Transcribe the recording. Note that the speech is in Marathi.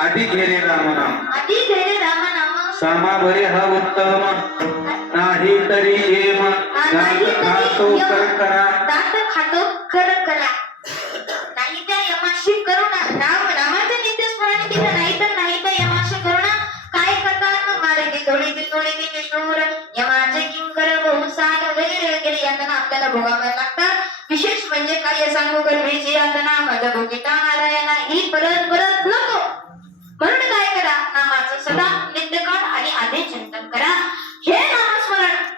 आधी घेरे राम नाम आधी घेरे राम नाम सामा बरे हा उत्तम नाही तरी येम दात खातो कर करा दात खातो कर करा नाही त्या यमाशी करुणा नामाचं नित्यस्मरण केलं नाही तर यमाशी करुणा काय करतात मारे ते थोडी निष्ठुर यमाचे किंकर बहुसाद वगैरे यातना आपल्याला भोगावे लागतात. विशेष म्हणजे काय सांगू गरजेची यातना माझ्या भोगिता नारायणा ही परत